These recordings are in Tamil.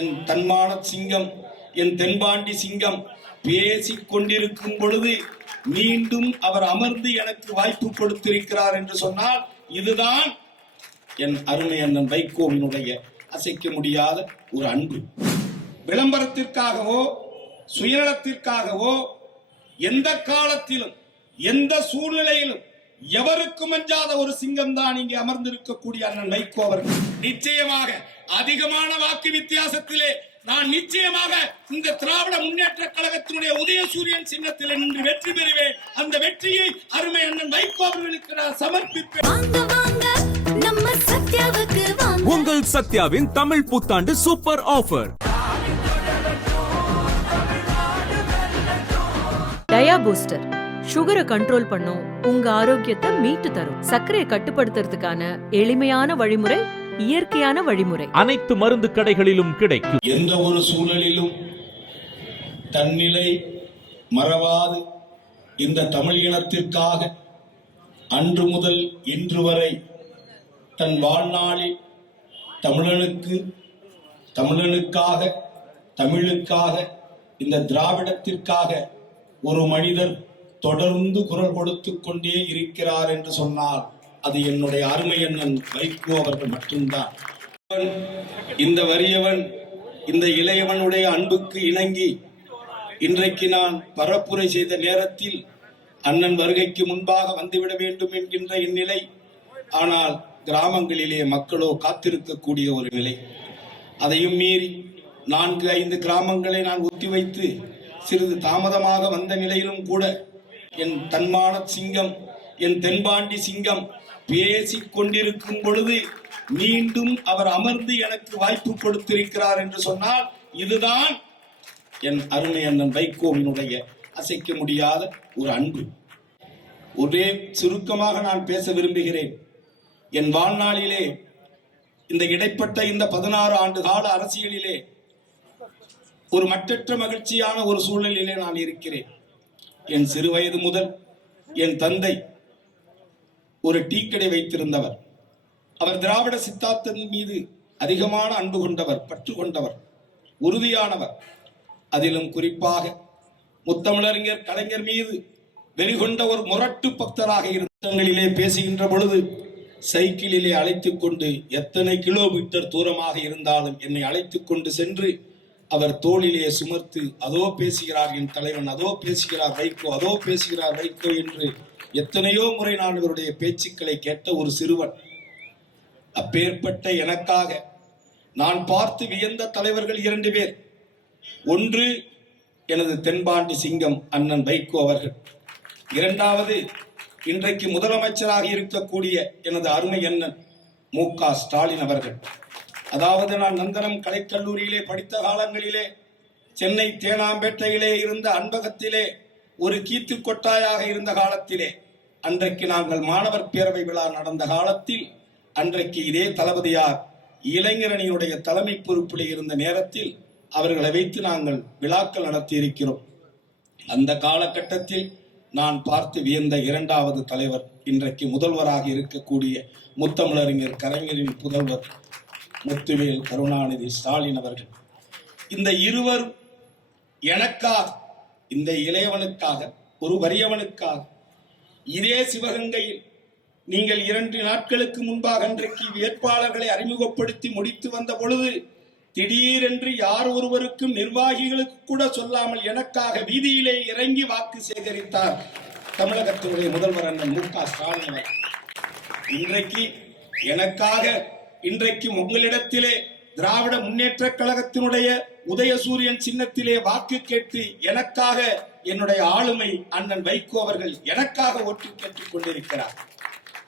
என் தன்மான சிங்கம், என் தென்பாண்டி சிங்கம் பேசிக் கொண்டிருக்கும் பொழுது மீண்டும் அவர் அமர்ந்து எனக்கு வாய்ப்பு கொடுத்திருக்கிறார் என்று சொன்னால் இதுதான் என் அருமை அண்ணன் வைகோவினுடைய அசைக்க முடியாத ஒரு அன்பு. விளம்பரத்திற்காகவோ சுயநலத்திற்காகவோ எந்த காலத்திலும் எந்த சூழ்நிலையிலும் எவருக்கும் அஞ்சாத ஒரு சிங்கம் தான் இங்கே அமர்ந்திருக்கக்கூடிய அண்ணன் வைகோ அவர்கள். நிச்சயமாக அதிகமான வாக்கு வித்தியாசத்திலே நான் நிச்சயமாக இந்த திராவிட முன்னேற்ற கழகத்தினுடைய உதயசூரியன் சின்னத்தில் நின்று வெற்றி பெறுவேன். அந்த வெற்றியை அருமை அண்ணன் வைகோ அவர்களுக்கு நான் சமர்ப்பிப்பேன். உங்கள் சத்யாவின் தமிழ் புத்தாண்டு சூப்பர் ஆஃபர். டயா பூஸ்டர் சுகரை கண்ட்ரோல் பண்ணும், உங்க ஆரோக்கியத்தை மீட்டு தரும். சர்க்கரையை கட்டுப்படுத்துறதுக்கான எளிமையான வழிமுறை, இயற்கையான வழிமுறை. அனைத்து மருந்து கடைகளிலும் கிடைக்கும். எந்த ஒரு சூழலிலும் தன்னிலை மறவாது இந்த தமிழ் இனத்திற்காக அன்று முதல் இன்று வரை தன் வாழ்நாளில் தமிழனுக்காக தமிழுக்காக இந்த திராவிடத்திற்காக ஒரு மனிதர் தொடர்ந்து குரல் கொடுத்து கொண்டே இருக்கிறார் என்று சொன்னால் அது என்னுடைய அருமை அண்ணன் வைகோ அவர்கள் மட்டும்தான். இந்த வறியவன் இந்த இளையவனுடைய அன்புக்கு இணங்கி இன்றைக்கு நான் பரப்புரை செய்த நேரத்தில் அண்ணன் வருகைக்கு முன்பாக வந்துவிட வேண்டும் என்கின்ற இந்நிலை. ஆனால் கிராமங்களிலே மக்களோ காத்திருக்கக்கூடிய ஒரு நிலை. அதையும் மீறி 4-5 கிராமங்களை நான் ஒத்திவைத்து சிறிது தாமதமாக வந்த நிலையிலும் கூட என் தன்மான சிங்கம், என் தென்பாண்டி சிங்கம் பேசிக் கொண்டிருக்கும் பொழுது மீண்டும் அவர் அமர்ந்து எனக்கு வாய்ப்பு கொடுத்திருக்கிறார் என்று சொன்னால் இதுதான் என் அருமை அண்ணன் வைகோவினுடைய அசைக்க முடியாத ஒரு அன்பு. ஒரே சுருக்கமாக நான் பேச விரும்புகிறேன். என் வாழ்நாளிலே இந்த இடைப்பட்ட இந்த 16 ஆண்டு கால அரசியலிலே ஒரு மற்றற்ற மகிழ்ச்சியான ஒரு சூழ்நிலையிலே நான் இருக்கிறேன். என் சிறு வயது முதல் என் தந்தை ஒரு டீ கடை வைத்திருந்தவர். அவர் திராவிட சித்தாந்தத்தின் மீது அதிகமான அன்பு கொண்டவர், பற்று கொண்டவர், உறுதியானவர். அதிலும் குறிப்பாக முத்தமிழறிஞர் கலைஞர் மீது வெறிகொண்ட ஒரு முரட்டு பக்தராக இருந்தங்களிலே பேசுகின்ற பொழுது சைக்கிளிலே அழைத்துக் கொண்டு எத்தனை கிலோமீட்டர் தூரமாக இருந்தாலும் என்னை அழைத்துக் கொண்டு சென்று அவர் தோளிலே சுமர்த்து அதோ பேசுகிறார் என் தலைவன், அதோ பேசுகிறார் வைகோ, அதோ பேசுகிறார் வைகோ என்று எத்தனையோ முறை நான் இவருடைய பேச்சுக்களை கேட்ட ஒரு சிறுவன். அப்பேற்பட்ட எனக்காக நான் பார்த்து வியந்த தலைவர்கள் 2 பேர். ஒன்று எனது தென்பாண்டி சிங்கம் அண்ணன் வைகோ அவர்கள். 2வது இன்றைக்கு முதலமைச்சராக இருக்கக்கூடிய எனது அருமை அண்ணன் மு.க. ஸ்டாலின் அவர்கள். அதாவது நான் நந்தனம் கலைக்கல்லூரியிலே படித்த காலங்களிலே சென்னை தேனாம்பேட்டையிலே இருந்த அன்பகத்திலே ஒரு கீத்து கொட்டாயாக இருந்த காலத்திலே அன்றைக்கு நாங்கள் மாணவர் பேரவை விழா நடந்த காலத்தில் அன்றைக்கு இதே தளபதியார் இளைஞரணியுடைய தலைமை பொறுப்பில் இருந்த நேரத்தில் அவர்களை வைத்து நாங்கள் விழாக்கள் நடத்தி இருக்கிறோம். அந்த காலகட்டத்தில் நான் பார்த்து வியந்த 2வது தலைவர் இன்றைக்கு முதல்வராக இருக்கக்கூடிய முத்தமிழறிஞர் கலைஞரின் புதல்வர் முத்துவேல் கருணாநிதி ஸ்டாலின் அவர்கள். இந்த இருவர் எனக்காக, இந்த இளையவனுக்காக, ஒரு வறியவனுக்காக இதே சிவகங்கையில் நீங்கள் 2 நாட்களுக்கு முன்பாக அன்றைக்கு வேட்பாளர்களை அறிமுகப்படுத்தி முடித்து வந்த பொழுது திடீரென்று யார் ஒருவருக்கும் நிர்வாகிகளுக்கு கூட சொல்லாமல் எனக்காக வீதியிலே இறங்கி வாக்கு சேகரித்தார் தமிழகத்தினுடைய முதல்வர் அண்ணன் மு.க. ஸ்டாலின். இன்றைக்கு எனக்காக இன்றைக்கு உங்களிடத்திலே திராவிட முன்னேற்ற கழகத்தினுடைய உதயசூரியன் சின்னத்திலே வாக்கு கேட்டு எனக்காக என்னுடைய ஆளுமை அண்ணன் வைகோ அவர்கள் எனக்காக ஓட்டு கேட்டுக் கொண்டிருக்கிறார்.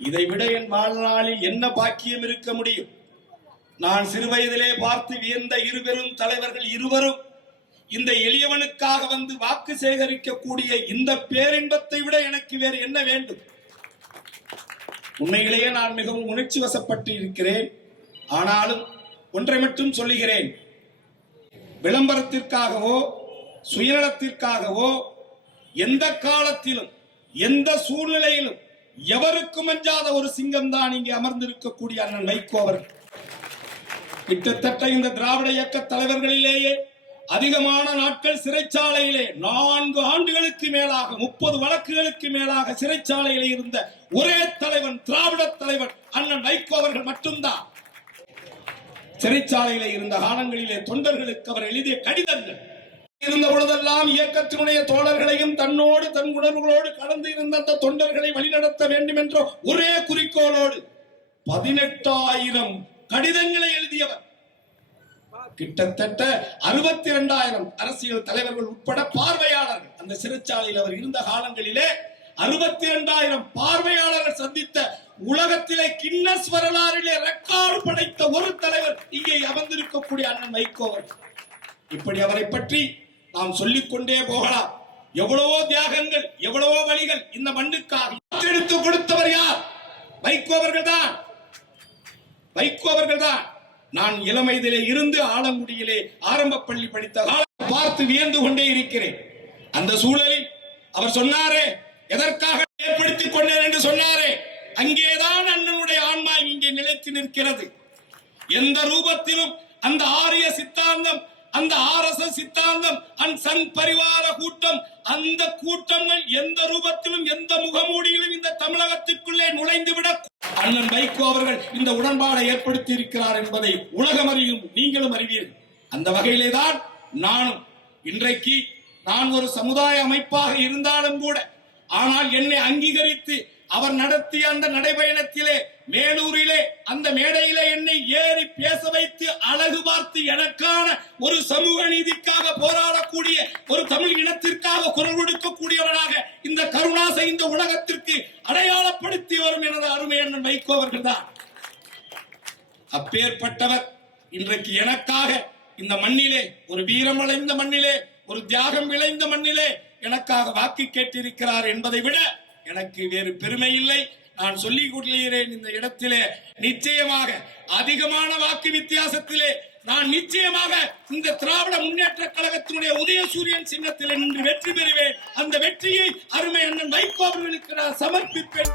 இதைவிட என் வாழ்நாளில் என்ன பாக்கியம் இருக்க முடியும்? நான் சிறு வயதிலே பார்த்து வியந்த 2 பெரும் தலைவர்கள் இருவரும் இந்த எளியவனுக்காக வந்து வாக்கு சேகரிக்கக்கூடிய இந்த பேரின்பத்தை விட எனக்கு வேறு என்ன வேண்டும்? உண்மையிலேயே நான் மிகவும் உணர்ச்சி வசப்பட்டு இருக்கிறேன். ஆனாலும் ஒன்றை மட்டும் சொல்லுகிறேன். விளம்பரத்திற்காகவோ சுயநலத்திற்காகவோ எந்த காலத்திலும் எந்த சூழ்நிலையிலும் எவருக்கும் அஞ்சாத ஒரு சிங்கம் தான் இங்கே அமர்ந்திருக்கக்கூடிய அண்ணன் வைகோ அவர்கள். கிட்டத்தட்ட இந்த திராவிட இயக்க தலைவர்களிலேயே அதிகமான நாட்கள் சிறைச்சாலையிலே 4 ஆண்டுகளுக்கு மேலாக 30 வழக்குகளுக்கு மேலாக சிறைச்சாலையிலே இருந்த ஒரே தலைவன் திராவிட தலைவன் அண்ணன் வைகோ அவர்கள் மட்டும்தான். சிறைச்சாலையிலே இருந்த காலங்களிலே தொண்டர்களுக்கு அவர் எழுதிய கடிதங்கள் இருந்த பொழுதெல்லாம் இயக்கத்தினுடைய தோழர்களையும் தன்னோடு தன் உணர்வுகளோடு கலந்து இருந்த அந்த தொண்டர்களை வழிநடத்த வேண்டும் என்ற ஒரே குறிக்கோளோடு 18,000 கடிதங்களை எழுதியவர். கிட்டத்தட்ட 62,000 அரசியல் தலைவர்கள் உட்பட பார்வையாளர்கள் அந்த சிறைச்சாலையில் அவர் இருந்த காலங்களிலே 62,000 பார்வையாளர்கள் சந்தித்த உலகத்திலே கின்னஸ் வரலாறிலே ரெக்கார்டு படைத்த ஒரு தலைவர் இங்கே அமர்ந்திருக்கக்கூடிய அண்ணன் வைகோ அவர்கள். இப்படி அவரை பற்றி நாம் சொல்லிக்கொண்டே போகலாம். எவ்வளவோ தியாகங்கள், எவ்வளவோ வழிகள் இந்த மண்ணுக்காக எடுத்து கொடுத்தவர் யார்? வைகோ அவர்கள் தான். வைகோ அவர்கள் தான். நான் இளமையிலே இருந்து ஆலங்குடியிலே ஆரம்ப பள்ளி படித்த காலம் பார்த்து வியந்து கொண்டே இருக்கிறேன். அந்த சூழலில் அவர் சொன்னாரே, எதற்காக ஏற்படுத்திக் கொண்டேன் என்று சொன்னாரே, அங்கேதான் அண்ணனுடைய ஆன்மா இங்கே நிலைத்து நிற்கிறது. எந்த ரூபத்திலும் அந்த ஆரிய சித்தாந்தம், அந்த RSS சித்தாந்தம், அந்த சங் பரிவார கூட்டம், அந்த கூட்டங்கள் எந்த ரூபத்திலும் எந்த முகமூடியிலும் இந்த தமிழகத்திற்குள்ளே நுழைந்துவிட அண்ணன் வைகோ அவர்கள் இந்த உடன்பாடை ஏற்படுத்தி இருக்கிறார் என்பதை உலகம் அறியும், நீங்களும் அறிவீர்கள். அந்த வகையிலே தான் நானும் இன்றைக்கு நான் ஒரு சமுதாய அமைப்பாக இருந்தாலும் கூட, ஆனால் என்னை அங்கீகரித்து அவர் நடத்திய அந்த நடைபயணத்திலே மேலூரிலே அந்த மேடையிலே என்னை ஏறி பேச வைத்து அழகு பார்த்து எனக்கான ஒரு சமூக நீதிக்காக போராடக்கூடிய ஒரு தமிழ் இனத்திற்காக குரல் கொடுக்கக்கூடியவராக இந்த கருணாசை இந்த உலகத்திற்கு அடையாளப்படுத்தி வரும் எனது அருமை அண்ணன் வைகோ அவர்கள் தான். அப்பேற்பட்டவர் இன்றைக்கு எனக்காக இந்த மண்ணிலே, ஒரு வீரம் விளைந்த மண்ணிலே, ஒரு தியாகம் விளைந்த மண்ணிலே எனக்காக வாக்கு கேட்டிருக்கிறார் என்பதை விட எனக்கு வேறு பெருமை இல்லை. நான் சொல்லிக் கொள்கிறேன், இந்த இடத்திலே நிச்சயமாக அதிகமான வாக்கு வித்தியாசத்திலே நான் நிச்சயமாக இந்த திராவிட முன்னேற்ற கழகத்தினுடைய உதயசூரியன் சின்னத்திலே நின்று வெற்றி பெறுவேன். அந்த வெற்றியை அருமை அண்ணன் வைகோ அவர்களுக்கு நான் சமர்ப்பிப்பேன்.